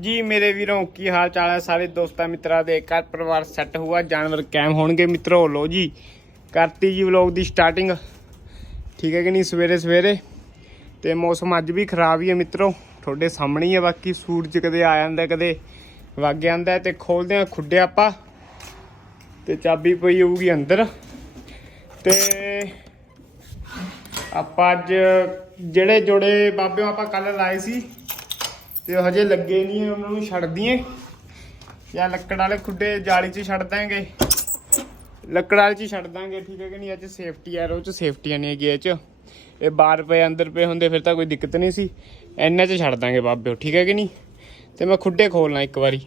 ਜੀ ਮੇਰੇ ਵੀਰੋ, ਕੀ ਹਾਲ ਚਾਲ ਹੈ? ਸਾਰੇ ਦੋਸਤਾਂ, ਮਿੱਤਰਾਂ ਦੇ ਘਰ ਪਰਿਵਾਰ ਸੈੱਟ ਹੁਆ ਜਾਨਵਰ ਕੈਮ ਹੋਣਗੇ। ਮਿੱਤਰੋ ਲੋ ਜੀ, ਕਰਤੀ ਜੀ ਵਲੌਗ ਦੀ ਸਟਾਰਟਿੰਗ ਠੀਕ ਹੈ ਕਿ ਨਹੀਂ? ਸਵੇਰੇ ਸਵੇਰੇ। ਤੇ ਮੌਸਮ ਅੱਜ ਵੀ ਖਰਾਬ ਹੀ ਹੈ, ਮਿੱਤਰੋ। ਤੁਹਾਡੇ ਸਾਹਮਣੇ ਹੀ ਹੈ, ਬਾਕੀ ਸੂਰਜ ਕਦੇ ਆ ਜਾਂਦਾ, ਕਦੇ ਵਗ ਜਾਂਦਾ। ਤੇ ਖੋਲਦੇ ਆ ਖੁੱਡੇ ਆਪਾਂ। ਤੇ ਚਾਬੀ ਪਈ ਹੋਊਗੀ ਅੰਦਰ। ਤੇ ਆਪਾਂ ਅੱਜ ਜਿਹੜੇ ਜੋੜੇ ਬਾਬਿਓ ਆਪਾਂ ਕੱਲ ਲਾਏ ਸੀ ਤੇ ਉਹ ਹਜੇ ਲੱਗੇ ਨਹੀਂ ਉਹਨਾਂ ਨੂੰ ਛੱਡ ਦਈਏ ਜਾਂ ਲੱਕੜ ਵਾਲੇ ਖੁੱਡੇ ਜਾਲੀ 'ਚ ਛੱਡ ਦਾਂਗੇ। ਲੱਕੜ ਵਾਲੇ 'ਚ ਹੀ ਛੱਡ ਦਾਂਗੇ, ਠੀਕ ਹੈ ਕਿ ਨਹੀਂ? ਅੱਜ ਸੇਫਟੀ ਆ ਉਹ 'ਚ ਸੇਫਟੀ ਨਹੀਂ ਹੈਗੀ ਇਹ 'ਚ। ਇਹ ਬਾਹਰ ਪਏ, ਅੰਦਰ ਪਏ ਹੁੰਦੇ, ਫਿਰ ਤਾਂ ਕੋਈ ਦਿੱਕਤ ਨਹੀਂ ਸੀ। ਇੰਨੇ 'ਚ ਛੱਡ ਦਾਂਗੇ ਬਾਬਿਓ ਠੀਕ ਹੈ ਕਿ ਨਹੀਂ? ਤੇ ਮੈਂ ਖੁੱਡੇ ਖੋਲਣਾ ਇੱਕ ਵਾਰੀ।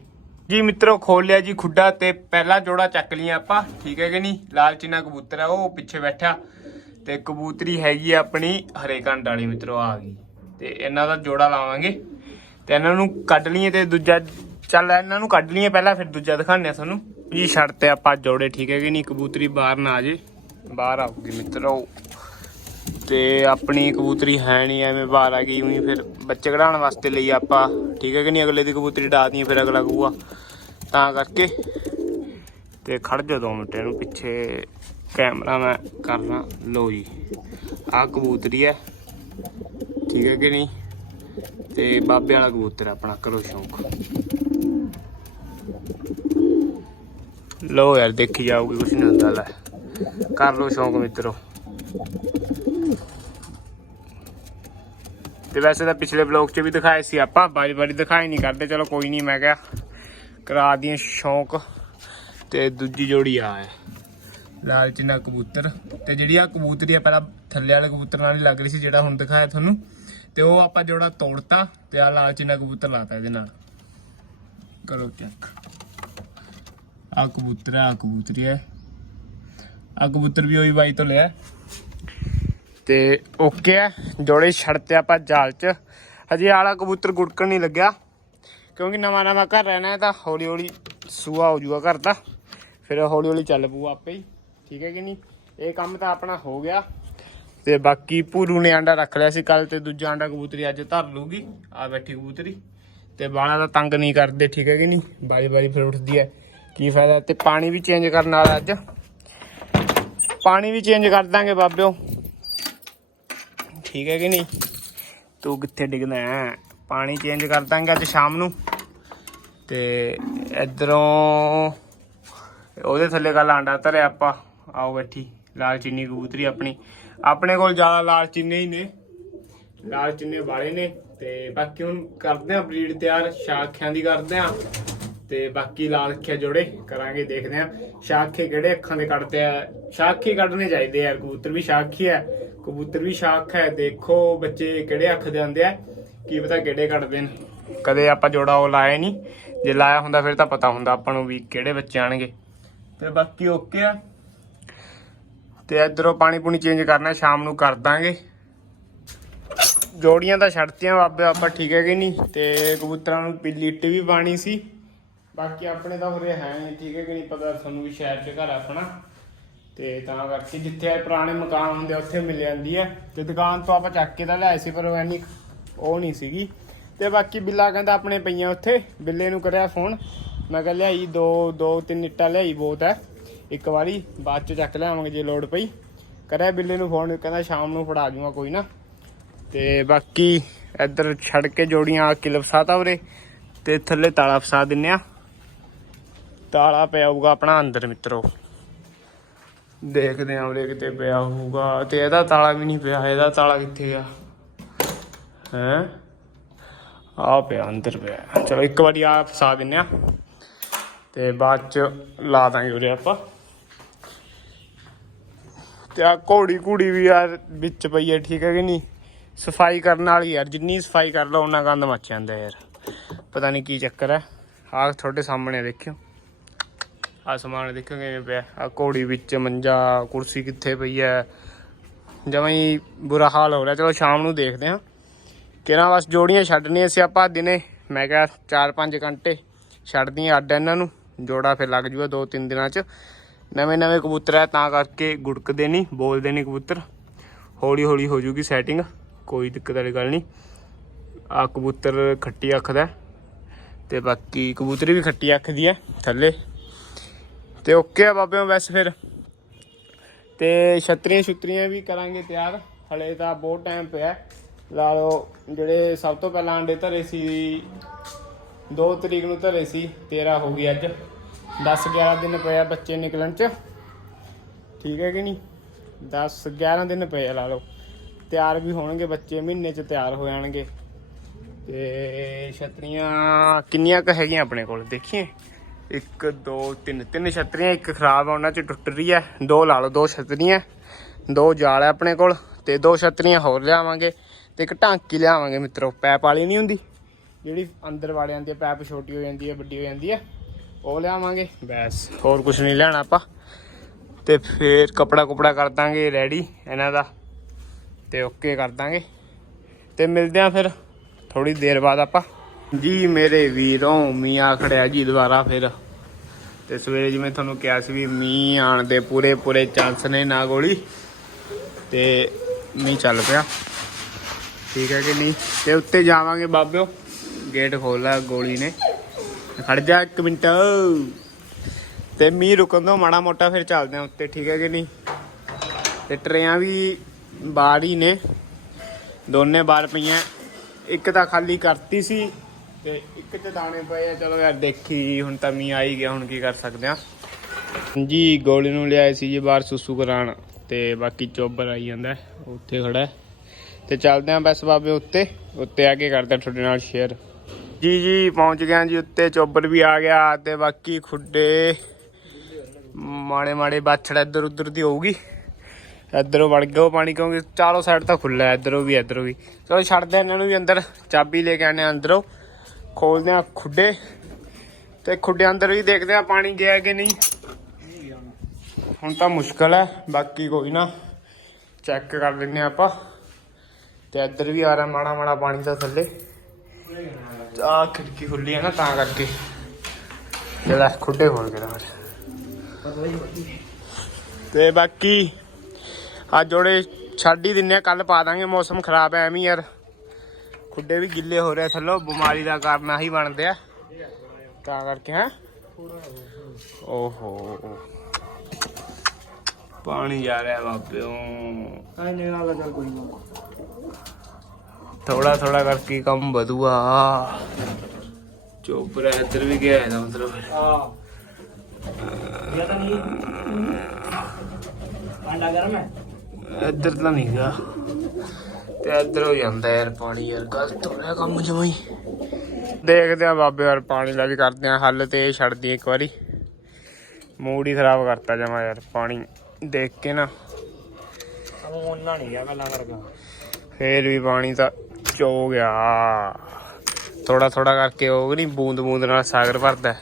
ਜੀ ਮਿੱਤਰੋ, ਖੋਲ ਲਿਆ ਜੀ ਖੁੱਡਾ ਤੇ ਪਹਿਲਾ ਜੋੜਾ ਚੱਕ ਲਿਆ ਆਪਾਂ, ਠੀਕ ਹੈ ਕਿ ਨਹੀਂ? ਲਾਲਚੀਨਾ ਕਬੂਤਰ ਆ, ਉਹ ਪਿੱਛੇ ਬੈਠਾ। ਤੇ ਕਬੂਤਰੀ ਹੈਗੀ ਆਪਣੀ ਹਰੇ ਕੰਡ ਵਾਲੀ, ਮਿੱਤਰੋ, ਆ ਗਈ। ਤੇ ਇਹਨਾਂ ਦਾ ਜੋੜਾ ਲਾਵਾਂਗੇ। ਤੇ ਇਹਨਾਂ ਨੂੰ ਕੱਢ ਲਈਏ ਤੇ ਦੂਜਾ ਚੱਲ ਇਹਨਾਂ ਨੂੰ ਕੱਢ ਲਈਏ ਪਹਿਲਾਂ ਫਿਰ ਦੂਜਾ ਦਿਖਾਉਂਦੇ ਆ ਤੁਹਾਨੂੰ ਜੀ ਛੱਡ ਤੇ ਆਪਾਂ ਜੋੜੇ ਠੀਕ ਹੈ ਕਿ ਨਹੀਂ? ਕਬੂਤਰੀ ਬਾਹਰ ਨਾ ਆ ਜੇ। ਬਾਹਰ ਆਊਗੀ ਮਿੱਤਰੋ ਤੇ ਆਪਣੀ ਕਬੂਤਰੀ ਹੈ ਨਹੀਂ ਐਵੇਂ ਬਾਹਰ ਆ ਗਈ ਉਹੀ ਫਿਰ ਬੱਚੇ ਕਢਾਉਣ ਵਾਸਤੇ ਲਈ ਆਪਾਂ ਠੀਕ ਹੈ ਕਿ ਨਹੀਂ? ਅਗਲੇ ਦੀ ਕਬੂਤਰੀ ਡਾ ਦਈਏ ਫਿਰ ਅਗਲਾ ਕਹੂਗਾ। ਤਾਂ ਕਰਕੇ ਤੇ ਖੜ ਜਾ ਦੋ ਮਿੰਟ ਇਹਨੂੰ ਪਿੱਛੇ ਕੈਮਰਾ ਮੈਂ ਕਰਨਾ ਲੋ ਜੀ ਆਹ ਕਬੂਤਰੀ ਹੈ। ਠੀਕ ਹੈ ਕਿ ਨਹੀਂ? ਤੇ ਬਾਬੇ ਵਾਲਾ ਕਬੂਤਰ ਆਪਣਾ ਕਰੋ ਸ਼ੌਂਕ। ਲੋ ਯਾਰ, ਦੇਖੀ ਜਾਊਗੀ, ਕੁਛ ਨਹੀਂ ਹੁੰਦਾ ਲੈ। ਕਰ ਲੋ ਸ਼ੌਂਕ ਮਿੱਤਰੋ। ਤੇ ਵੈਸੇ ਤਾਂ ਪਿਛਲੇ ਵਲੌਗ 'ਚ ਵੀ ਦਿਖਾਏ ਸੀ ਆਪਾਂ, ਬਾਰੀ ਬਾਰੀ ਦਿਖਾਈ ਨਹੀਂ ਕਰਦੇ, ਚਲੋ ਕੋਈ ਨਹੀਂ, ਮੈਂ ਕਿਹਾ ਕਰਾ ਦਈਏ ਸ਼ੌਂਕ। ਤੇ ਦੂਜੀ ਜੋੜੀ ਆ ਹੈ ਲਾਲ ਚਿੰਨਾ ਕਬੂਤਰ। ਤੇ ਜਿਹੜੀ ਆ ਕਬੂਤਰੀ ਆ, ਪਹਿਲਾਂ ਥੱਲੇ ਵਾਲੇ ਕਬੂਤਰ ਨਾਲ ਹੀ ਲੱਗ ਰਹੀ ਸੀ, ਜਿਹੜਾ ਹੁਣ ਦਿਖਾਇਆ ਤੁਹਾਨੂੰ। ਤੇ ਉਹ ਆਪਾਂ ਜੋੜਾ ਤੋੜਤਾ ਤੇ ਆ ਲਾਲ ਕਬੂਤਰ ਲਾਤਾ ਇਹਦੇ ਨਾਲ। ਕਰੋ ਚੈੱਕ ਆ ਕਬੂਤਰ ਆ ਕਬੂਤਰੀ ਹੈ ਆ ਕਬੂਤਰ ਵੀ ਉਹੀ ਬਾਈ ਤੋਂ ਲਿਆ। ਤੇ ਓਕੇ ਆ, ਜੋੜੇ ਛੱਡਤੇ ਆਪਾਂ ਜਾਲ 'ਚ। ਹਜੇ ਆਲਾ ਕਬੂਤਰ ਗੁੜਕਣ ਨਹੀਂ ਲੱਗਿਆ, ਕਿਉਂਕਿ ਨਵਾਂ ਨਵਾਂ ਘਰ ਰਹਿਣਾ ਹੈ ਤਾਂ ਹੌਲੀ ਹੌਲੀ ਸੂਆ ਹੋ ਜਾਊਗਾ ਘਰ ਦਾ। ਫਿਰ ਹੌਲੀ ਹੌਲੀ ਚੱਲ ਪਊ ਆਪੇ ਹੀ, ਠੀਕ ਹੈ ਕਿ ਨਹੀਂ? ਇਹ ਕੰਮ ਤਾਂ ਆਪਣਾ ਹੋ ਗਿਆ। ਤੇ ਬਾਕੀ ਭੂਰੂ ਨੇ ਆਂਡਾ ਰੱਖ ਲਿਆ ਸੀ ਕੱਲ ਤੇ ਦੂਜਾ ਆਂਡਾ ਕਬੂਤਰੀ ਅੱਜ ਧਰ ਲੂਗੀ ਆ ਬੈਠੀ ਕਬੂਤਰੀ। ਤੇ ਬਾਲਾਂ ਦਾ ਤੰਗ ਨਹੀਂ ਕਰਦੇ, ਠੀਕ ਹੈ ਕਿ ਨਹੀਂ? ਬਾਰੀ ਬਾਰੀ ਫਿਰ ਉੱਠਦੀ ਹੈ। ਕੀ ਫਾਇਦਾ? ਤੇ ਪਾਣੀ ਵੀ ਚੇਂਜ ਕਰਨ ਵਾਲਾ ਅੱਜ। ਪਾਣੀ ਵੀ ਚੇਂਜ ਕਰ ਦਾਂਗੇ ਬਾਬਿਓ। ਠੀਕ ਹੈ ਕਿ ਨਹੀਂ? ਤੂੰ ਕਿੱਥੇ ਡਿੱਗਦਾ ਹੈ? ਪਾਣੀ ਚੇਂਜ ਕਰ ਦਾਂਗੇ ਅੱਜ ਸ਼ਾਮ ਨੂੰ। ਤੇ ਇਧਰੋਂ ਉਹਦੇ ਥੱਲੇ ਕੱਲ ਆਂਡਾ ਧਰਿਆ ਆਪਾਂ। ਆਓ ਬੈਠੀ। ਲਾਲ ਚੀਨੀ ਕਬੂਤਰੀ ਆਪਣੀ। ਆਪਣੇ ਕੋਲ ਜ਼ਿਆਦਾ ਲਾਲ ਚੀਨੇ ਹੀ ਨੇ। ਲਾਲ ਚੀਨੇ ਵਾਲੇ ਨੇ ਤੇ ਬਾਕੀ ਹੁਣ ਕਰਦੇ ਆ ਬਰੀਡ ਤਿਆਰ, ਸ਼ਾਖਿਆਂ ਦੀ ਕਰਦੇ ਆ ਤੇ ਬਾਕੀ ਲਾਲ ਅੱਖੇ ਜੋੜੇ ਕਰਾਂਗੇ, ਦੇਖਦੇ ਆ ਸ਼ਾਖੇ ਕਿਹੜੇ ਅੱਖਾਂ ਦੇ ਕੱਢਦੇ ਆ? ਸ਼ਾਖੇ ਕੱਢਣੇ ਚਾਹੀਦੇ ਯਾਰ ਕਬੂਤਰ ਵੀ ਸ਼ਾਖੀ ਹੈ, ਕਬੂਤਰ ਵੀ ਸ਼ਾਖ ਹੈ। ਦੇਖੋ ਬੱਚੇ ਕਿਹੜੇ ਅੱਖ ਦੇ ਆਉਂਦੇ ਆ, ਕੀ ਪਤਾ ਕਿਹੜੇ ਕੱਢਦੇ ਨੇ। ਕਦੇ ਆਪਾਂ ਜੋੜਾ ਉਹ ਲਾਇਆ ਨਹੀਂ। ਜੇ ਲਾਇਆ ਹੁੰਦਾ ਫਿਰ ਤਾਂ ਪਤਾ ਹੁੰਦਾ ਆਪਾਂ ਨੂੰ ਵੀ ਕਿਹੜੇ ਬੱਚੇ ਆਣਗੇ ਤੇ ਬਾਕੀ ਓਕੇ ਆ। ਤੇ ਇਧਰੋਂ ਪਾਣੀ ਪੂਣੀ ਚੇਂਜ ਕਰਨਾ ਸ਼ਾਮ ਨੂੰ ਕਰ ਦਾਂਗੇ। ਜੋੜੀਆਂ ਤਾਂ ਛੱਡਤੀਆਂ ਬਾਬੇ ਆਪਾਂ ਠੀਕ ਹੈ ਕਿ ਨਹੀਂ ਤੇ ਕਬੂਤਰਾਂ ਨੂੰ ਪੀਲੀ ਇੱਟ ਵੀ ਪਾਣੀ ਸੀ। ਬਾਕੀ ਆਪਣੇ ਤਾਂ ਉਰੇ ਹੈ ਨਹੀਂ ਠੀਕ ਹੈ ਕਿ ਨਹੀਂ ਪਤਾ ਤੁਹਾਨੂੰ ਵੀ ਸ਼ਹਿਰ 'ਚ ਘਰ ਆਪਣਾ। ਤੇ ਤਾਂ ਕਰਕੇ ਜਿੱਥੇ ਪੁਰਾਣੇ ਮਕਾਨ ਹੁੰਦੇ ਆ, ਉੱਥੇ ਮਿਲ ਜਾਂਦੀ ਹੈ ਤੇ ਦੁਕਾਨ ਤੋਂ ਆਪਾਂ ਚੱਕ ਕੇ ਤਾਂ ਲਿਆਏ ਸੀ ਪਰ ਉਹ ਐਨੀ ਉਹ ਨਹੀਂ ਸੀਗੀ। ਤੇ ਬਾਕੀ ਬਿੱਲਾ ਕਹਿੰਦਾ ਆਪਣੇ ਪਈਆਂ ਉੱਥੇ ਬਿੱਲੇ ਨੂੰ ਕਰਿਆ ਫੋਨ ਮੈਂ ਕਿਹਾ ਲਿਆਈ ਦੋ ਦੋ ਤਿੰਨ ਇੱਟਾਂ ਲਿਆਈ ਬਹੁਤ ਹੈ। ਇੱਕ ਵਾਰੀ ਬਾਅਦ ਚ ਚੱਕ ਲਿਆਵਾਂਗੇ ਜੇ ਲੋੜ ਪਈ। ਕਰਿਆ ਬਿੱਲੇ ਨੂੰ ਫੋਨ ਕਹਿੰਦਾ ਸ਼ਾਮ ਨੂੰ ਫੜਾ ਜੂਗਾ ਕੋਈ ਨਾ। ਤੇ ਬਾਕੀ ਇੱਧਰ ਛੱਡ ਕੇ ਜੋੜੀਆਂ ਆ ਕੇ ਲਫਸਾਤਾ ਉਰੇ, ਤੇ ਥੱਲੇ ਤਾਲਾ ਫਸਾ ਦਿੰਨੇ ਆ। ਤਾਲਾ ਪਿਆ ਹੋਊਗਾ ਆਪਣਾ ਅੰਦਰ ਮਿੱਤਰੋ। ਦੇਖਦੇ ਆਂ ਉਰੇ ਕਿਤੇ ਪਿਆ ਹੋਊਗਾ, ਤੇ ਇਹਦਾ ਤਾਲਾ ਵੀ ਨਹੀਂ ਪਿਆ, ਇਹਦਾ ਤਾਲਾ ਕਿੱਥੇ ਆ? ਹੈ? ਆ ਪਿਆ, ਅੰਦਰ ਪਿਆ। ਚਲੋ ਇੱਕ ਵਾਰੀ ਆ ਫਸਾ ਦਿੰਨੇ ਆ। ਤੇ ਬਾਅਦ ਚ ਲਾ ਦਾਂਗੇ ਉਰੇ ਆਪਾਂ। ਤੇ ਆ ਘੋੜੀ ਘੂੜੀ ਵੀ ਯਾਰ ਵਿੱਚ ਪਈ ਹੈ ਠੀਕ ਹੈ ਕਿ ਨਹੀਂ? ਸਫ਼ਾਈ ਕਰਨ ਵਾਲੀ ਯਾਰ, ਜਿੰਨੀ ਸਫ਼ਾਈ ਕਰ ਲਓ ਉਹਨਾਂ ਗੰਦ ਮੱਚ ਜਾਂਦਾ ਯਾਰ। ਪਤਾ ਨਹੀਂ ਕੀ ਚੱਕਰ ਹੈ। ਆਹ ਤੁਹਾਡੇ ਸਾਹਮਣੇ ਦੇਖਿਓ। ਆ ਸਮਾਨ ਦੇਖਿਓ ਕਿਵੇਂ ਪਿਆ। ਆ ਘੋੜੀ ਵਿੱਚ ਮੰਜਾ, ਕੁਰਸੀ ਕਿੱਥੇ ਪਈ ਹੈ। ਜਮਾਂ ਹੀ ਬੁਰਾ ਹਾਲ ਹੋ ਰਿਹਾ। ਚਲੋ ਸ਼ਾਮ ਨੂੰ ਦੇਖਦੇ ਹਾਂ। ਕਿਹਨਾਂ ਬਸ ਜੋੜੀਆਂ ਛੱਡਣੀਆਂ ਸੀ ਆਪਾਂ ਦਿਨੇ? ਮੈਂ ਕਿਹਾ 4-5 ਘੰਟੇ ਛੱਡਦੀਆਂ ਅੱਡ ਇਹਨਾਂ ਨੂੰ। ਜੋੜਾ ਫਿਰ ਲੱਗ ਜੂਗਾ 2-3 ਦਿਨਾਂ ਚ। ਨਵੇਂ ਨਵੇਂ ਕਬੂਤਰ ਹੈ ਤਾਂ ਕਰਕੇ ਗੁੜਕਦੇ ਨਹੀਂ, ਬੋਲਦੇ ਨਹੀਂ ਕਬੂਤਰ। ਹੌਲੀ ਹੌਲੀ ਹੋ ਜੂਗੀ ਸੈਟਿੰਗ ਕੋਈ ਦਿੱਕਤ ਵਾਲੀ ਗੱਲ ਨਹੀਂ। ਆ ਕਬੂਤਰ ਖੱਟੀ ਅੱਖ ਦਾ ਤੇ ਬਾਕੀ ਕਬੂਤਰੀ ਵੀ ਖੱਟੀ ਅੱਖ ਦੀ ਹੈ, ਥੱਲੇ। ਤੇ ਓਕੇ ਆ ਬਾਬਿਓ ਵੈਸੇ ਫਿਰ। ਤੇ ਛਤਰੀਆਂ ਛੁਤਰੀਆਂ ਵੀ ਕਰਾਂਗੇ ਤਿਆਰ। ਹਲੇ ਤਾਂ ਬਹੁਤ ਟਾਈਮ ਪਿਆ ਲਾ ਲਓ, ਜਿਹੜੇ ਸਭ ਤੋਂ ਪਹਿਲਾਂ ਆਂਡੇ ਧਰੇ ਸੀ 2 ਤਰੀਕ ਨੂੰ ਧਰੇ ਸੀ 13 ਹੋ ਗਈ ਅੱਜ। 10 11 ਦਿਨ ਪਏ ਆ ਬੱਚੇ ਨਿਕਲਣ ਚ। ਠੀਕ ਹੈ ਕਿ ਨਹੀਂ? 10 11 ਦਿਨ ਪਏ ਆ ਲਾ ਲਓ। ਤਿਆਰ ਵੀ ਹੋਣਗੇ ਬੱਚੇ, ਮਹੀਨੇ ਚ ਤਿਆਰ ਹੋ ਜਾਣਗੇ। ਤੇ ਛਤਰੀਆਂ ਕਿੰਨੀਆਂ ਕ ਹੈਗੀਆਂ ਆਪਣੇ ਕੋਲ? ਦੇਖੀਏ। 1 2 3 ਤਿੰਨ ਛਤਰੀਆਂ, ਇੱਕ ਖਰਾਬ ਆ, ਉਹਨਾਂ ਚ ਟੁੱਟ ਰਹੀ ਹੈ ਦੋ ਲਾ ਲਓ, ਦੋ ਛਤਰੀਆਂ। ਦੋ ਜਾਲ ਹੈ ਆਪਣੇ ਕੋਲ ਤੇ ਦੋ ਛਤਰੀਆਂ ਹੋਰ ਲਿਆਵਾਂਗੇ ਤੇ ਇੱਕ ਟਾਂਕੀ ਲਿਆਵਾਂਗੇ ਮਿੱਤਰੋ। ਪੈਪ ਵਾਲੀ ਨਹੀਂ ਹੁੰਦੀ? ਜਿਹੜੀ ਅੰਦਰ ਵਾਲਿਆਂ ਦੀ ਪੈਪ ਛੋਟੀ ਹੋ ਜਾਂਦੀ ਹੈ ਵੱਡੀ ਹੋ ਜਾਂਦੀ ਹੈ ਉਹ ਲਿਆਵਾਂਗੇ। ਬਸ। ਹੋਰ ਕੁਝ ਨਹੀਂ ਲੈਣਾ ਆਪਾਂ। ਤੇ ਫੇਰ ਕਪੜਾ ਕੁਪੜਾ ਕਰ ਦਾਂਗੇ ਰੈਡੀ ਇਹਨਾਂ ਦਾ। ਤੇ ਓਕੇ ਕਰ ਦਾਂਗੇ। ਤੇ ਮਿਲਦੇ ਆ ਫਿਰ ਥੋੜੀ ਦੇਰ ਬਾਅਦ ਆਪਾਂ। ਜੀ ਮੇਰੇ ਵੀਰੋਂ ਮੀਆਂ ਖੜਿਆ ਜੀ ਦੁਬਾਰਾ ਫਿਰ। ਤੇ ਸਵੇਰੇ ਜਿਵੇਂ ਤੁਹਾਨੂੰ ਕਿਹਾ ਸੀ ਵੀ ਮੀਂਹ ਆਣ ਦੇ ਪੂਰੇ ਪੂਰੇ ਚਾਂਸ ਨੇ ਨਾ ਗੋਲੀ। ਤੇ ਮੀਂਹ ਚੱਲ ਪਿਆ। ਠੀਕ ਹੈ ਕਿ ਨਹੀਂ? ਤੇ ਉੱਤੇ ਜਾਵਾਂਗੇ ਬਾਬਿਓ। ਗੇਟ ਖੋਲਿਆ ਗੋਲੀ ਨੇ। ਖੜ ਜਾ ਇੱਕ ਮਿੰਟ। ਤੇ ਮੀਂਹ ਰੁਕਣ ਤੋਂ ਮਾੜਾ ਮੋਟਾ ਫਿਰ ਚੱਲਦੇ ਆ ਉੱਤੇ, ਠੀਕ ਹੈ ਕਿ ਨਹੀਂ? ਤੇ ਟਰੇਆਂ ਵੀ ਬਾਹਰ ਹੀ ਨੇ। ਦੋਨੇ ਬਾਹਰ ਪਈਆਂ। ਇੱਕ ਤਾਂ ਖਾਲੀ ਕਰਤੀ ਸੀ ਤੇ ਇੱਕ ਚ ਦਾਣੇ ਪਏ ਆ। ਚਲੋ ਯਾਰ ਦੇਖੀ, ਹੁਣ ਤਾਂ ਮੀਂਹ ਆ ਹੀ ਗਿਆ, ਹੁਣ ਕੀ ਕਰ ਸਕਦੇ ਆ ਜੀ ਗੋਲੀ ਨੂੰ ਲਿਆਏ ਸੀ ਜੀ ਬਾਹਰ ਸੁਸੂ ਕਰਾਣ ਤੇ ਬਾਕੀ ਚੋਬਰ ਆਈ ਜਾਂਦਾ ਉੱਥੇ ਖੜਾ ਤੇ ਚੱਲਦੇ ਆਂ ਬਸ ਬਾਬੇ ਉੱਤੇ। ਉੱਤੇ ਆ ਕੇ ਕਰਦੇ ਤੁਹਾਡੇ ਨਾਲ ਸ਼ੇਅਰ ਜੀ ਜੀ ਪਹੁੰਚ ਗਿਆ ਜੀ ਉੱਤੇ, ਚੋਬਰ ਵੀ ਆ ਗਿਆ ਤੇ ਬਾਕੀ ਖੁੱਡੇ। ਮਾੜੇ ਮਾੜੇ ਬਾਛੜ ਇੱਧਰ ਉੱਧਰ ਦੀ ਹੋਊਗੀ। ਇੱਧਰੋਂ ਵੜ ਗਿਆ ਪਾਣੀ ਕਿਉਂਕਿ ਚਾਰੋਂ ਸਾਈਡ ਤਾਂ ਖੁੱਲਾ ਇੱਧਰੋਂ ਵੀ ਇੱਧਰੋਂ ਵੀ। ਚਲੋ ਛੱਡਦੇ ਆਂ ਇਹਨਾਂ ਨੂੰ ਵੀ ਅੰਦਰ, ਚਾਬੀ ਲੈ ਕੇ ਆਨੇ ਆਂ ਅੰਦਰੋਂ। ਖੋਲਦੇ ਆਂ ਖੁੱਡੇ ਤੇ ਖੁੱਡੇ ਅੰਦਰ ਵੀ ਦੇਖਦੇ ਆਂ ਪਾਣੀ ਗਿਆ ਕਿ ਨਹੀਂ। ਹੁਣ ਤਾਂ ਮੁਸ਼ਕਲ ਹੈ, ਬਾਕੀ ਕੋਈ ਨਾ ਚੈੱਕ ਕਰ ਲੈਂਦੇ ਹਾਂ ਆਪਾਂ। ਤੇ ਇੱਧਰ ਵੀ ਆ ਰਿਹਾ ਮਾੜਾ ਮਾੜਾ ਪਾਣੀ ਦਾ ਥੱਲੇ। ਆ ਖਿੜਕੀ ਖੁੱਲੀ ਹੈ ਨਾ ਤਾਂ ਕਰਕੇ। ਜਿਹੜਾ ਖੁੱਡੇ ਖੋਲ ਕੇ ਤੇ ਬਾਕੀ ਆ ਜੋੜੇ ਛੱਡ ਹੀ ਦਿੰਨੇ ਕੱਲ ਪਾ ਦਾਂਗੇ, ਮੌਸਮ ਖਰਾਬ ਐ ਐਵੇਂ ਯਾਰ। ਖੁੱਡੇ ਵੀ ਗਿੱਲੇ ਹੋ ਰਹੇ ਥੱਲੋਂ, ਬਿਮਾਰੀ ਦਾ ਕਾਰਨ ਆਹੀ ਬਣਦੇ ਆ। ਤਾਂ ਕਰਕੇ ਹੈ। ਓਹੋ। ਪਾਣੀ ਜਾ ਰਿਹਾ ਬਾਬਿਓ ਆਈ ਨਾਲ ਚੱਲ ਕੋਈ ਨਾ। ਥੋੜਾ ਥੋੜਾ ਕਰਕੇ ਕੰਮ ਵਧੂਆ। ਚੋਪਰਾ ਇੱਧਰ ਵੀ ਗਿਆ ਇਹਦਾ ਮਤਲਬ। ਆ ਇਹ ਤਾਂ ਨਹੀਂ। ਪਾਂਡਾ ਗਰਮ ਹੈ ਇੱਧਰ ਤਾਂ ਨਹੀਂ ਗਿਆ। ਤੇ ਇੱਧਰ ਹੋ ਜਾਂਦਾ ਯਾਰ ਪਾਣੀ ਯਾਰ ਗਲਤ ਹੋ ਰਿਹਾ ਕੰਮ ਜਮਾਈ ਦੇਖਦੇ ਆ ਬਾਬੇ ਯਾਰ ਪਾਣੀ ਦਾ ਵੀ ਕਰਦੇ ਆ ਹੱਲ ਤੇ ਛੱਡਦੀ ਇੱਕ ਵਾਰੀ। ਮੂਡ ਹੀ ਖਰਾਬ ਕਰਤਾ ਜਮਾ ਯਾਰ ਪਾਣੀ ਦੇਖ ਕੇ ਨਾ। ਉਹ ਉਹਨਾਂ ਨਹੀਂ ਗਿਆ ਗੱਲਾਂ ਕਰਗਾ ਫੇਰ ਵੀ ਪਾਣੀ ਤਾਂ ਚੋ ਗਿਆ? ਥੋੜਾ ਥੋੜਾ ਕਰਕੇ ਉਹ ਨਹੀਂ ਬੂੰਦ ਬੂੰਦ ਨਾਲ ਸਾਗਰ ਭਰਦਾ।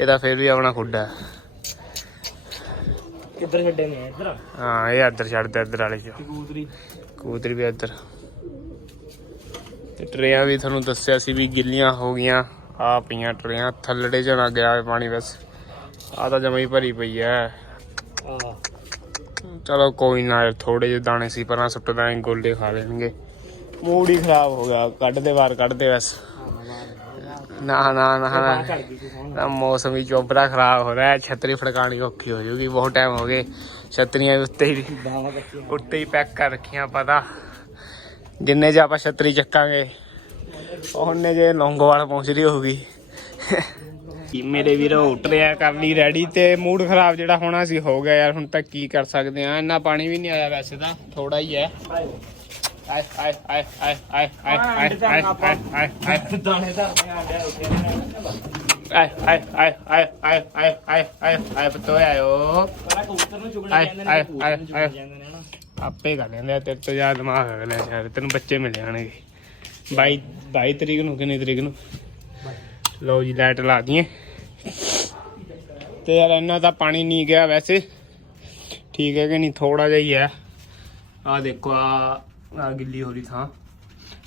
ਇਹਦਾ ਫੇਰ ਵੀ ਆਪਣਾ ਖੁੱਡਾ ਹੈ। ਕਿੱਧਰ ਛੱਡੇ ਨੇ ਇੱਧਰ? ਹਾਂ ਇਹ ਇੱਧਰ ਛੱਡਦਾ ਇੱਧਰ ਵਾਲੇ ਚ। ਕਬੂਤਰੀ? ਕਬੂਤਰ ਵੀ ਇੱਧਰ। ਤੇ ਟਰੇਆਂ ਵੀ ਤੁਹਾਨੂੰ ਦੱਸਿਆ ਸੀ ਵੀ ਗਿੱਲੀਆਂ ਹੋ ਗਈਆਂ। ਆ ਪਈਆਂ ਟਰੇਆਂ ਥੱਲੜੇ ਨਾ ਗਿਆ ਪਾਣੀ ਬਸ। ਆ ਤਾਂ ਜਮਾ ਹੀ ਭਰੀ ਪਈ ਐ ਚਲੋ ਕੋਈ ਨਾ ਥੋੜੇ ਜਿਹੇ ਦਾਣੇ ਸੀ ਪਰਾਂ ਸੁੱਟ ਦਾਂਗੇ ਗੋਲੇ ਖਾ ਲੈਣਗੇ। ਮੂਡ ਹੀ ਖਰਾਬ ਹੋ ਗਿਆ, ਕੱਢਦੇ ਬਾਹਰ ਕੱਢਦੇ ਬਸ। ਨਾ ਨਾ ਨਾ ਨਾ। ਤਾਂ ਮੌਸਮ ਹੀ ਚੋਬਰਾ ਖਰਾਬ ਹੋ ਰਿਹਾ ਹੈ ਛਤਰੀ ਫੜਕਾਣੀ ਔਖੀ ਹੋ ਜੂਗੀ, ਬਹੁਤ ਟਾਈਮ ਹੋ ਗਏ। ਛਤਰੀਆਂ ਉੱਤੇ ਹੀ ਬਾਵਾ ਉੱਤੇ ਹੀ ਪੈਕ ਕਰ ਰੱਖੀਆਂ ਪਤਾ ਜਿੰਨੇ ਜੇ ਆਪਾਂ ਛਤਰੀ ਚੱਕਾਂਗੇ, ਉਹਨੇ ਜੇ ਲੌਂਗੋਵਾਲ ਪਹੁੰਚ ਰਹੀ ਹੋਊਗੀ। ਕੀ ਮੇਰੇ ਵੀਰੋ ਉੱਟ ਰਿਹਾ, ਕਰ ਲਈ ਰੈਡੀ ਤੇ ਮੂਡ ਖਰਾਬ ਜਿਹੜਾ ਹੋਣਾ ਸੀ, ਹੋ ਗਿਆ ਯਾਰ, ਹੁਣ ਤਾਂ ਕੀ ਕਰ ਸਕਦੇ ਆ, ਇੰਨਾ ਪਾਣੀ ਵੀ ਨਹੀਂ ਆਇਆ ਵੈਸੇ ਤਾਂ ਥੋੜਾ ਹੀ ਹੈ। ਆਏ ਆਏ ਆਏ ਆਏ ਆਏ ਆਏ ਆਏ ਆਏ ਆਏ ਆਏ ਆਏ ਦਾਣੇ ਦਾ ਆਂਡਿਆ ਉੱਤੇ ਆਏ ਆਏ ਆਏ ਆਏ ਆਏ ਆਏ ਆਏ ਆਏ ਆਏ ਪਤੋਏ ਆਇਓ ਪਹਿਲਾਂ ਕਬੂਤਰ ਨੂੰ ਚੁਗਣ ਆਏ, ਜਾਂਦੇ ਨੇ ਆਏ, ਕਬੂਤਰ ਨੂੰ ਆਏ, ਚੁਗਣ ਜਾਂਦੇ ਨੇ ਨਾ ਆਪੇ ਕਰ ਲੈਂਦੇ ਆ ਤੇਰੇ ਤੋਂ ਜ਼ਿਆਦਾ ਦਿਮਾਗ ਅਗਲੇ ਸ਼ਾਇਦ ਤੈਨੂੰ ਬੱਚੇ ਮਿਲ ਜਾਣਗੇ 22 22 ਤਰੀਕ ਨੂੰ ਕਿੰਨੀ ਤਰੀਕ ਨੂੰ ਲਓ ਜੀ ਲਾਈਟ ਲਾ ਦਈਏ ਤੇ ਯਾਰ ਇੰਨਾ ਤਾਂ ਪਾਣੀ ਨਹੀਂ ਗਿਆ ਵੈਸੇ ਠੀਕ ਹੈ ਕਿ ਨਹੀਂ ਥੋੜਾ ਜਿਹਾ ਹੀ ਹੈ ਆ ਦੇਖੋ ਆ ਆ ਗਿੱਲੀ ਹੋ ਰਹੀ ਥਾਂ।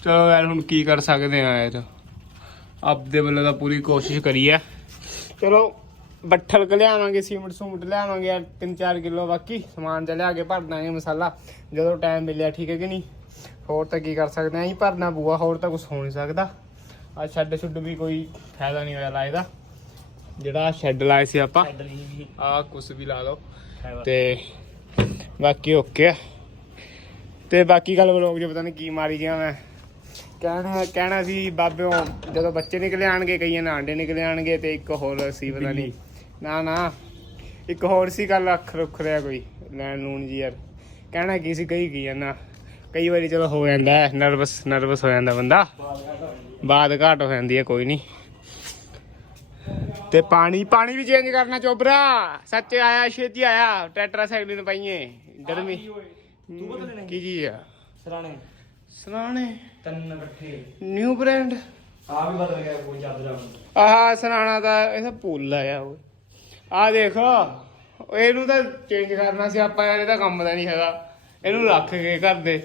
ਚਲੋ ਯਾਰ ਹੁਣ ਕੀ ਕਰ ਸਕਦੇ ਆ ਯਾਰ? ਆਪਦੇ ਵੱਲੋਂ ਤਾਂ ਪੂਰੀ ਕੋਸ਼ਿਸ਼ ਕਰੀ ਹੈ ਚਲੋ ਬੱਠਲ ਕ ਲਿਆਵਾਂਗੇ ਸੀਮਟ ਸੂਮਟ ਲਿਆਵਾਂਗੇ ਯਾਰ 3-4 ਕਿਲੋ ਬਾਕੀ ਸਮਾਨ ਜਿਹਾ ਲਿਆ ਕੇ ਭਰ ਦਾਂਗੇ ਮਸਾਲਾ। ਜਦੋਂ ਟਾਈਮ ਮਿਲਿਆ ਠੀਕ ਹੈ ਕਿ ਨਹੀਂ? ਹੋਰ ਤਾਂ ਕੀ ਕਰ ਸਕਦੇ ਆਂ? ਹੀ ਭਰਨਾ ਪੂਆ ਹੋਰ ਤਾਂ ਕੁਝ ਹੋ ਨਹੀਂ ਸਕਦਾ। ਆ ਸ਼ੈੱਡ ਸ਼ੁੱਡ ਵੀ ਕੋਈ ਫਾਇਦਾ ਨਹੀਂ ਹੋਇਆ ਲਾਏ ਦਾ। ਜਿਹੜਾ ਸ਼ੈੱਡ ਲਾਇਆ ਸੀ ਆਪਾਂ ਆ ਕੁਛ ਵੀ ਲਾ ਲਓ। ਤੇ ਬਾਕੀ ਓਕੇ ਆ। ਤੇ ਬਾਕੀ ਗੱਲ ਬਲੋਗ ਜੋ ਪਤਾ ਨਹੀਂ ਕੀ ਮਾਰੀ ਗਿਆ ਮੈਂ। ਕਹਿਣਾ ਕਹਿਣਾ ਸੀ ਬਾਬਿਓ ਜਦੋਂ ਬੱਚੇ ਨਿਕਲੇ ਆਣਗੇ ਕਈਆਂ ਨਾਲ ਆਂਡੇ ਨਿਕਲੇ ਆਣਗੇ ਤੇ ਇੱਕ ਹੋਰ ਸੀ ਪਤਾ ਨਹੀਂ ਨਾ ਨਾ ਇੱਕ ਹੋਰ ਸੀ ਗੱਲ ਅੱਖ ਰੁੱਖ ਰਿਹਾ ਕੋਈ ਲੈਣ ਲੂਣ ਜੀ ਯਾਰ। ਕਹਿਣਾ ਕੀ ਸੀ ਕਈ ਕੀ ਨਾ ਕਈ ਵਾਰੀ ਚਲੋ ਹੋ ਜਾਂਦਾ ਨਰਵਸ ਨਰਵਸ ਹੋ ਜਾਂਦਾ ਬੰਦਾ। ਬਾਤ ਘਾਟ ਹੋ ਜਾਂਦੀ ਹੈ ਕੋਈ ਨਹੀਂ ਤੇ ਪਾਣੀ ਪਾਣੀ ਵੀ ਚੇਂਜ ਕਰਨਾ ਚੋਬਰਾ ਸੱਚ ਆਇਆ ਛੇਤੀ ਆਇਆ ਟੈਟਰਾ ਸਾਈਕਲਿਨ ਪਾਈਏ। ਗਰਮੀ। ਤੂੰ ਕੀ ਜੀ ਆ? ਸਰਾਣੇ। ਸਰਾਣੇ। ਤਿੰਨ ਇਕੱਠੇ। ਨਿਊ ਬ੍ਰਾਂਡ ਆ ਵੀ ਬਦਲ ਗਿਆ ਕੋਈ ਚਾਦਰਾ ਆਹ ਸਰਾਣਾ ਦਾ ਇਹ ਤਾਂ ਪੁੱਲ ਆਇਆ ਓਏ। ਆ ਦੇਖੋ ਇਹਨੂੰ ਤਾਂ ਚੇਂਜ ਕਰਨਾ ਸੀ ਆਪਾਂ ਯਾਰ ਇਹਦਾ ਕੰਮ ਦਾ ਨਹੀਂ ਹੈਗਾ। ਇਹਨੂੰ ਰੱਖ ਕੇ ਘਰ ਦੇ।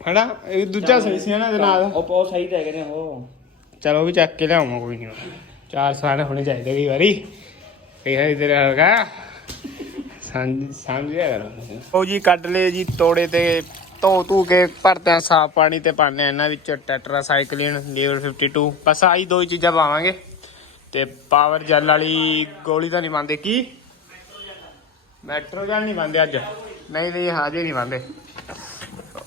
ਹਨਾ? ਇਹ ਦੂਜਾ ਸਹੀ ਸੀ ਨਾ ਇਹਦੇ ਨਾਲ। ਉਹ ਬਹੁਤ ਸਹੀ ਤਾਂ ਹੈਗੇ ਨੇ ਉਹ। ਚਲੋ ਉਹ ਵੀ ਚੱਕ ਕੇ ਲਿਆਵਾਂ ਕੋਈ ਨਹੀਂ। ਚਾਰ ਸਾਲ ਹੋਣੇ ਚਾਹੀਦੇ ਕਈ ਵਾਰੀ। ਕਈ ਵਾਰੀ ਤੇਰੇ ਵਰਗਾ। ਸਮਝ ਸਮਝਿਆ ਕਰੋ। ਉਹ ਜੀ ਕੱਢ ਲਏ ਜੀ ਤੋੜੇ ਤੇ ਧੋ ਧੂ ਕੇ ਭਰਦੇ ਆ ਸਾਫ਼ ਪਾਣੀ ਤੇ ਪਾਣੇ ਆ ਇਹਨਾਂ ਵਿੱਚ ਟੈਟਰਾ ਸਾਈਕਲਿਨ ਲੀਵਰ 52 ਬਸ ਆਹੀ ਦੋ ਹੀ ਚੀਜ਼ਾਂ ਪਾਵਾਂਗੇ। ਤੇ ਪਾਵਰ ਜੈਲ ਵਾਲੀ ਗੋਲੀ ਤਾਂ ਨਹੀਂ ਪਾਉਂਦੇ ਕੀ? ਮੈਟਰੋ ਜਲ ਨਹੀਂ ਪਾਉਂਦੇ ਅੱਜ। ਨਹੀਂ ਨਹੀਂ, ਹਾਜੇ ਨਹੀਂ ਪਾਉਂਦੇ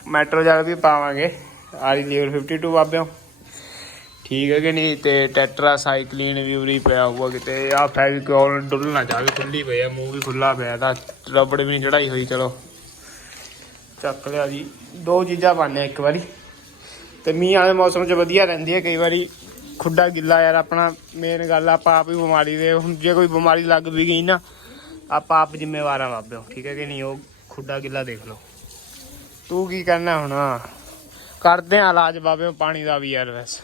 ਮੈਟਰੋ ਜੈਲ ਵੀ ਪਾਵਾਂਗੇ। ਆਲੀ ਲੀਵਰ 52 ਬਾਬਿਓ। ਠੀਕ ਹੈ ਕਿ ਨਹੀਂ? ਤੇ ਟੈਟਰਾ ਸਾਈਕਲਿਨ ਵੀ ਉਰੀ ਪਿਆ ਹੋਊਗਾ ਕਿਤੇ। ਆ ਫੈਵਿਕੋਲ ਡੁੱਲਣਾ ਚਾਹਵੇ ਖੁੱਲੀ ਪਈ ਆ, ਮੂੰਹ ਵੀ ਖੁੱਲਾ ਪਿਆ ਤਾਂ ਰਬੜ ਵੀ ਨਹੀਂ ਚੜਾਈ ਹੋਈ, ਚਲੋ। ਚੱਕ ਲਿਆ ਜੀ। ਦੋ ਚੀਜ਼ਾਂ ਪਾਣੇ ਇੱਕ ਵਾਰੀ। ਤੇ ਮੀਂਹ ਵਾਲੇ ਮੌਸਮ 'ਚ ਵਧੀਆ ਰਹਿੰਦੀ ਹੈ ਕਈ ਵਾਰੀ ਖੁੱਡਾ ਗਿੱਲਾ ਯਾਰ, ਆਪਣਾ ਮੇਨ ਗੱਲ ਆਪਾਂ ਆਪ ਹੀ ਬਿਮਾਰੀ ਦੇ, ਹੁਣ ਜੇ ਕੋਈ ਬਿਮਾਰੀ ਲੱਗ ਵੀ ਗਈ ਨਾ, ਆਪਾਂ ਆਪ ਜ਼ਿੰਮੇਵਾਰ ਆ ਬਾਬਿਓ, ਠੀਕ ਹੈ ਕਿ ਨਹੀਂ? ਉਹ ਖੁੱਡਾ ਗਿੱਲਾ ਦੇਖ ਲਓ। ਤੂੰ ਕੀ ਕਰਨਾ ਹੁਣ? ਕਰਦੇ ਆ ਇਲਾਜ ਬਾਬਿਓ, ਪਾਣੀ ਦਾ ਵੀ ਯਾਰ ਵੈਸ।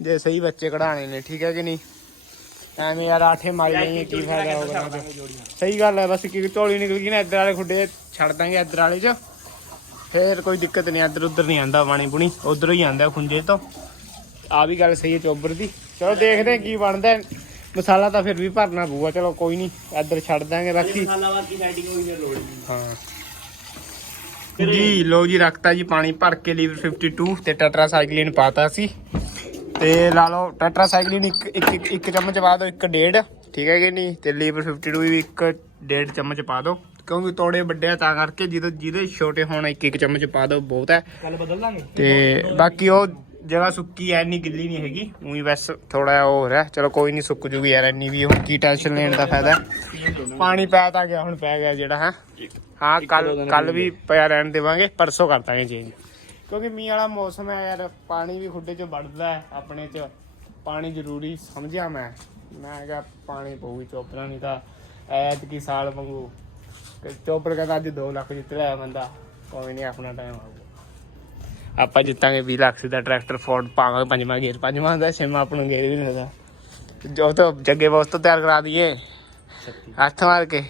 ਜੇ ਸਹੀ ਬੱਚੇ ਕਢਾਣੇ ਨੇ ਠੀਕ ਹੈ ਕਿ ਨਹੀਂ? ਐਵੇਂ ਯਾਰ ਆਠੇ ਮਾਰੀ ਜਾਈਏ ਕੀ ਫਾਇਦਾ ਹੋਗਾ ਸਹੀ ਗੱਲ ਹੈ ਬਸ ਕਿ ਝੋਲੀ ਨਿਕਲ ਗਈ ਨਾ ਇੱਧਰ ਵਾਲੇ ਖੁੱਡੇ ਛੱਡ ਦਾਂਗੇ ਇੱਧਰ ਵਾਲੇ 'ਚ। ਫੇਰ ਕੋਈ ਦਿੱਕਤ ਨਹੀਂ ਇੱਧਰ ਉੱਧਰ ਨਹੀਂ ਆਂਦਾ ਪਾਣੀ ਪੁਣੀ ਉਧਰੋਂ ਹੀ ਆਂਦਾ ਖੁੰਝੇ ਤੋਂ। ਆ ਵੀ ਗੱਲ ਸਹੀ ਹੈ ਚੋਬਰ ਦੀ। ਚਲੋ ਦੇਖਦੇ ਹਾਂ ਕੀ ਬਣਦਾ। ਮਸਾਲਾ ਤਾਂ ਫਿਰ ਵੀ ਭਰਨਾ ਪਊਗਾ ਚਲੋ ਕੋਈ ਨਹੀਂ ਇੱਧਰ ਛੱਡ ਦਾਂਗੇ ਬਾਕੀ। ਮਸਾਲਾ ਵਾਰ ਕੀ ਸੈਟਿੰਗ ਹੋਈ ਜੇ ਲੋੜ ਨਹੀਂ। ਹਾਂ। ਜੀ ਲੋ ਜੀ ਰੱਖਤਾ ਜੀ ਪਾਣੀ ਭਰ ਕੇ ਲੀਵਰ 52 ਤੇ ਟੈਟਰਾ ਸਾਈਕਲਿਨ ਪਾਤਾ ਸੀ। ਤੇ ਲਾ ਲਓ ਟੈਟਰਾ ਸਾਈਕਲਿਨ ਇੱਕ ਇੱਕ ਇੱਕ- ਚਮਚ ਪਾ ਦਿਓ ਇੱਕ ਡੇਢ ਠੀਕ ਹੈ ਕਿ ਨਹੀਂ? ਤੇ ਲੀਵਰ 52 ਵੀ ਇੱਕ ਡੇਢ ਚਮਚ ਪਾ ਦਿਓ ਕਿਉਂਕਿ ਤੋੜੇ ਵੱਡੇ ਆ ਤਾਂ ਕਰਕੇ ਜਿਹਦੇ ਜਿਹਦੇ ਛੋਟੇ ਹੋਣ ਇੱਕ ਇੱਕ ਚਮਚ ਪਾ ਦਿਓ ਬਹੁਤ ਹੈ। ਕੱਲ ਬਦਲ ਲਾਂਗੇ ਤੇ ਬਾਕੀ ਉਹ ਜਗ੍ਹਾ ਸੁੱਕੀ ਐ ਇੰਨੀ ਗਿੱਲੀ ਨਹੀਂ ਹੈਗੀ ਉਹੀ ਬਸ ਥੋੜਾ ਜਿਹਾ ਉਹ ਹੋ ਰਿਹਾ ਚਲੋ ਕੋਈ ਨਹੀਂ ਸੁੱਕ ਜੂਗੀ ਯਾਰ ਇੰਨੀ ਵੀ ਹੁਣ ਕੀ ਟੈਨਸ਼ਨ ਲੈਣ ਦਾ ਫਾਇਦਾ। ਪਾਣੀ ਪੈ ਤਾਂ ਗਿਆ ਹੁਣ ਪੈ ਗਿਆ ਜਿਹੜਾ ਹੈ। ਹਾਂ ਕੱਲ ਕੱਲ ਵੀ ਪਿਆ ਰਹਿਣ ਦੇਵਾਂਗੇ ਪਰਸੋਂ ਕਰ ਦਾਂਗੇ ਚੇਂਜ ਕਿਉਂਕਿ ਮੀਂਹ ਵਾਲਾ ਮੌਸਮ ਹੈ ਯਾਰ ਪਾਣੀ ਵੀ ਖੁੱਡੇ 'ਚ ਵੜਦਾ ਹੈ ਆਪਣੇ 'ਚ। ਪਾਣੀ ਜ਼ਰੂਰੀ ਸਮਝਿਆ ਮੈਂ। ਮੈਂ ਕਿਹਾ ਪਾਣੀ ਪਊਗੀ ਚੋਪੜਾ ਨਹੀਂ ਤਾਂ ਐਤਕੀ ਸਾਲ ਵਾਂਗੂ। ਕਿ ਚੋਪੜ ਕਹਿੰਦਾ ਅੱਜ 2 ਲੱਖ ਜਿੱਤ ਲਿਆ ਬੰਦਾ ਕੋਈ ਨਹੀਂ ਆਪਣਾ ਟਾਈਮ ਆਊਗਾ। ਆਪਾਂ ਜਿੱਤਾਂਗੇ 20 ਲੱਖ ਦਾ ਟਰੈਕਟਰ ਫੋਰਡ ਪਾਵਾਂਗੇ ਪੰਜਵਾਂ ਗੇਅਰ ਪੰਜਵਾਂ ਦਾ ਛੇਵਾਂ ਆਪਾਂ ਨੂੰ ਗੇਅਰ ਵੀ ਨਹੀਂ ਹੁੰਦਾ ਜੋ ਤਾਂ ਜੱਗੇ ਬੋਸ ਤੋਂ ਤਿਆਰ ਕਰਾ ਦਈਏ। ਹੱਥ ਮਾਰ ਕੇ।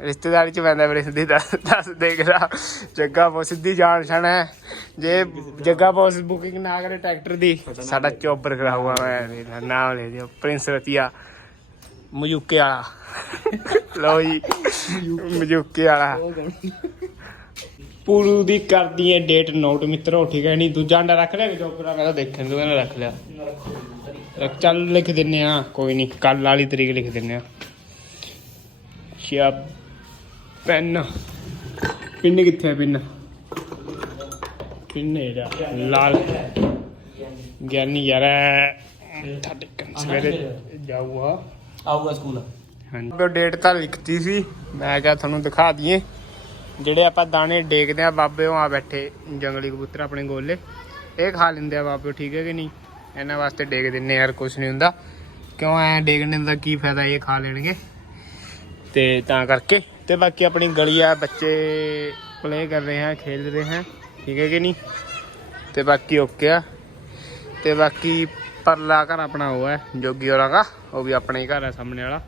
ਰਿਸ਼ਤੇਦਾਰੀ ਚ ਪੈਂਦਾ ਮੇਰੇ ਸਿੱਧੀ ਦੱਸ ਦੱਸ ਦੇਖਦਾ ਜੱਗਾ ਬੋਸ ਸਿੱਧੀ ਜਾਣ ਛਣ ਹੈ। ਜੇ ਜੱਗਾ ਬੋਸ ਬੁਕਿੰਗ ਨਾ ਕਰੇ ਟਰੈਕਟਰ ਦੀ ਸਾਡਾ ਚੋਬਰ ਕਰਾਊਗਾ ਮੈਂ ਨਾਮ ਲੈ ਦਿਓ ਪ੍ਰਿੰਸ ਰਤੀਆ ਮਜੂਕੇ ਵਾਲਾ। ਲਓ ਜੀ ਮਜੂਕੇ ਵਾਲਾ। ਪੂਰੂ ਦੀ ਕਰਦੀ ਹੈ ਡੇਟ ਨੋਟ ਮਿੱਤਰੋ ਠੀਕ ਹੈ ਨਹੀਂ? ਦੂਜਾ ਅੰਡਾ ਰੱਖ ਲਿਆ ਜੋਬਰਾ ਮੈਂ ਤਾਂ ਦੇਖਣ ਤੋਂ ਰੱਖ ਲਿਆ। ਚੱਲ ਲਿਖ ਦਿੰਨੇ ਆ ਕੋਈ ਨਹੀਂ ਕੱਲ ਵਾਲੀ ਤਰੀਕ ਲਿਖ ਦਿੰਨੇ ਆ। ਸ਼ਿਆ ਪੈਨ। ਪਿੰਨ ਕਿੱਥੇ ਹੈ ਪਿੰਨ? ਪਿੰਨ ਇਹਦਾ ਲਾਲ। ਗਿਆਨੀ ਯਾਰ ਸਵੇਰੇ ਜਾਊਗਾ। ਆਊਗਾ ਸਕੂਲ। ਹਾਂਜੀ। ਡੇਟ ਤਾਂ ਲਿਖਤੀ ਸੀ ਮੈਂ ਕਿਹਾ ਤੁਹਾਨੂੰ ਦਿਖਾ ਦਈਏ। ਜਿਹੜੇ ਆਪਾਂ ਦਾਣੇ ਡੇਕਦੇ ਆ ਬਾਬੇ ਉਹ ਆ ਬੈਠੇ ਜੰਗਲੀ ਕਬੂਤਰ ਆਪਣੇ ਗੋਲੇ। ਇਹ ਖਾ ਲੈਂਦੇ ਆ ਬਾਬੇ ਠੀਕ ਹੈ ਕਿ ਨਹੀਂ? ਇਹਨਾਂ ਵਾਸਤੇ ਡੇਕ ਦਿੰਨੇ ਯਾਰ ਕੁਝ ਨਹੀਂ ਹੁੰਦਾ। ਕਿਉਂ ਐ ਡੇਕਣੇ ਦਾ ਕੀ ਫਾਇਦਾ ਇਹ ਖਾ ਲੈਣਗੇ। ਤੇ ਤਾਂ ਕਰਕੇ। ਤੇ ਬਾਕੀ ਆਪਣੀ ਗਲੀ ਆ, ਬੱਚੇ ਪਲੇ ਕਰ ਰਹੇ ਆ, ਖੇਡ ਰਹੇ ਆ। ਠੀਕ ਹੈ ਕਿ ਨਹੀਂ? ਤੇ ਬਾਕੀ ਓਕੇ ਆ। ਤੇ ਬਾਕੀ ਪਰਲਾ ਘਰ ਆਪਣਾ ਉਹ ਹੈ, ਜੋਗੀ ਹੋਰਾਂ ਦਾ। ਉਹ ਵੀ ਆਪਣੇ ਹੀ ਘਰ ਹੈ ਸਾਹਮਣੇ ਵਾਲਾ।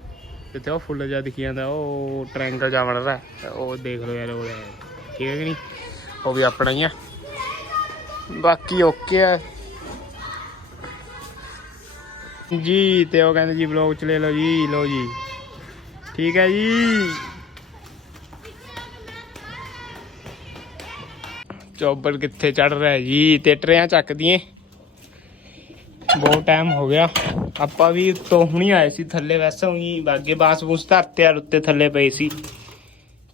ਜਿੱਥੇ ਉਹ ਫੁੱਲ ਜਿਹਾ ਦਿਖੀ ਜਾਂਦਾ, ਉਹ ਟ੍ਰਾਇੰਗਲ ਜਾ ਬਣ ਉਹ ਦੇਖ ਲਓ ਯਾਰ, ਉਹ ਠੀਕ ਹੈ ਕਿ ਨਹੀਂ? ਉਹ ਵੀ ਆਪਣਾ ਹੀ ਆ। ਬਾਕੀ ਓਕੇ ਆ। ਜੀ, ਤੇ ਉਹ ਕਹਿੰਦੇ ਜੀ ਵਲੌਗ ਚ ਲੈ ਲਓ ਜੀ ਲਓ ਜੀ। ਠੀਕ ਹੈ ਜੀ। ਚੌਬਰ ਕਿੱਥੇ ਚੜ ਰਿਹਾ ਜੀ? ਤੇ ਟਰੇਆਂ ਚੱਕਦੀਆਂ। ਬਹੁਤ ਟਾਈਮ ਹੋ ਗਿਆ। ਆਪਾਂ ਵੀ ਉੱਤੋਂ ਹੁਣੀ ਆਏ ਸੀ ਥੱਲੇ, ਵੈਸੇ ਉਹੀ ਬਾਗੇ ਬਾਸ ਬੂਸ ਧਰਤੇ ਆ, ਉੱਤੇ ਥੱਲੇ ਪਏ ਸੀ।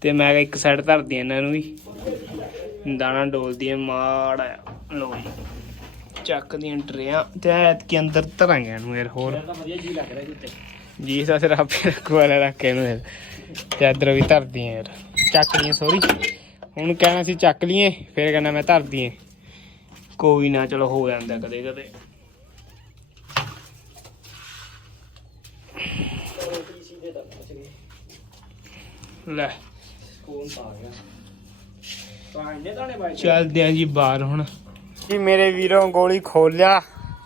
ਤੇ ਮੈਂ ਕਿਹਾ ਇੱਕ ਸਾਈਡ ਧਰਦੀ ਇਹਨਾਂ ਨੂੰ ਵੀ। ਦਾਣਾ ਡੋਲਦੀ ਹੈ ਮਾੜਾ ਲੋ ਜੀ। ਚੱਕਦੀਆਂ ਟਰੇਆਂ। ਤੇ ਐਤਕੀ ਅੰਦਰ ਧਰਾਂਗੇ ਇਹਨੂੰ ਯਾਰ, ਹੋਰ। ਵਧੀਆ ਜੀ ਲੱਗ ਰਿਹਾ ਜੀ ਉੱਤੇ ਜੀ ਸਾ ਸਿਰ ਆਪੇ ਰੱਖੋ ਰੱਖ ਕੇ ਇਹਨੂੰ ਫਿਰ ਤੇ ਇੱਧਰ ਵੀ ਧਰਦੀ ਯਾਰ। ਚੱਕ ਲਈਏ ਸੋਰੀ। ਹੁਣ ਕਹਿਣਾ ਸੀ ਚੱਕ ਲਈਏ, ਫਿਰ ਕਹਿੰਦਾ ਮੈਂ ਧਰਦੀ ਏ ਕੋਈ ਨਾ, ਚਲੋ ਹੋ ਜਾਂਦਾ ਕਦੇ ਕਦੇ। ਲੈ। ਕੌਣ ਪਾ ਗਿਆ ਚੱਲਦੇ ਆਂ ਜੀ ਬਾਹਰ ਹੁਣ। ਜੀ, ਮੇਰੇ ਵੀਰੋਂ ਗੋਲੀ ਖੋਲਿਆ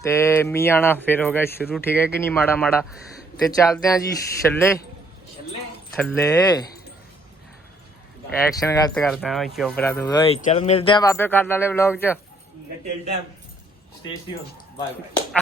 ਤੇ ਮੀਂਹ ਆਣਾ ਫਿਰ ਹੋ ਗਿਆ ਸ਼ੁਰੂ, ਠੀਕ ਹੈ ਕਿ ਨਹੀਂ ਮਾੜਾ ਮਾੜਾ? ਤੇ ਚੱਲਦੇ ਆਂ ਜੀ ਛੱਲੇ। ਛੱਲੇ? ਥੱਲੇ। ਐਕਸ਼ਨ ਗਲਤ ਕਰਦਾ ਓਏ ਚੋਪਰਾ ਤੂੰ। ਓਏ ਚੱਲ ਮਿਲਦੇ ਆ ਬਾਬੇ ਕੱਲ ਵਾਲੇ ਵਲੌਗ 'ਚ। Till time stay bye bye